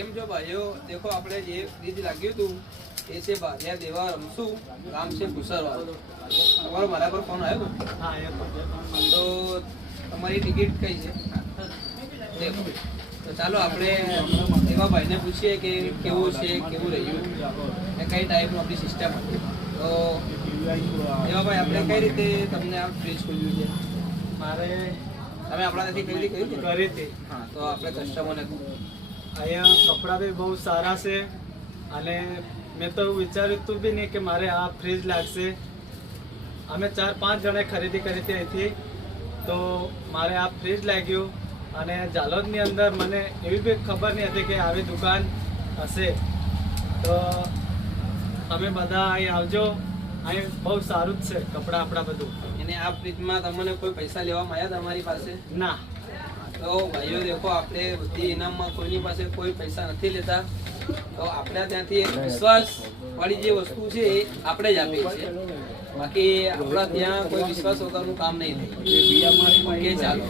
કેમ છો ભાઈઓ? દેખો આપણે જે ફ્રીજ લાગ્યું હતું એ છે ભાજ્યા દેવા રમશું ગામ છે કુસરવા તમારો મારા પર ફોન આવ્યો? હા તો તમારી ટિકિટ કઈ છે? દેખો. તો ચાલો આપણે દેવા ભાઈને પૂછીએ કે કેવું છે કેવું રહ્યું. ને કઈ ટાઈપનું આપણી સિસ્ટમ હતી. તો દેવા ભાઈ આપણે કઈ રીતે તમને આ ફ્રીજ ખોલ્યું છે? મારે તમે આપણાથી કઈ રીતે કરી હતી. હા તો આપણે કસ્ટમરને અહીંયા કપડાં બી બહુ સારા છે અને મેં તો વિચાર્યું તું બી નહીં કે મારે આ ફ્રીજ લાગશે. અમે ચાર પાંચ જણે ખરીદી કરી હતી અહીંથી. તો મારે આ ફ્રીજ લાગ્યું અને જાલોદની અંદર મને એવી બી ખબર નહીં હતી કે આવી દુકાન હશે. તો તમે બધા અહીં આવજો. અહીં બહુ સારું જ છે કપડાં આપણા બધું. અને આ ફ્રીજમાં તમને કોઈ પૈસા લેવામાં આવ્યા તમારી પાસે? ના. તો ભાઈઓ, દેખો, આપણે બધી ઇનામમાં કોઈની પાસે કોઈ પૈસા નથી લેતા. તો આપણા ત્યાંથી એક વિશ્વાસ વાળી જે વસ્તુ છે એ આપણે જ આપીએ છીએ. બાકી આપણા ત્યાં કોઈ વિશ્વાસ વગરનું કામ નહીં થાય. ચાલો.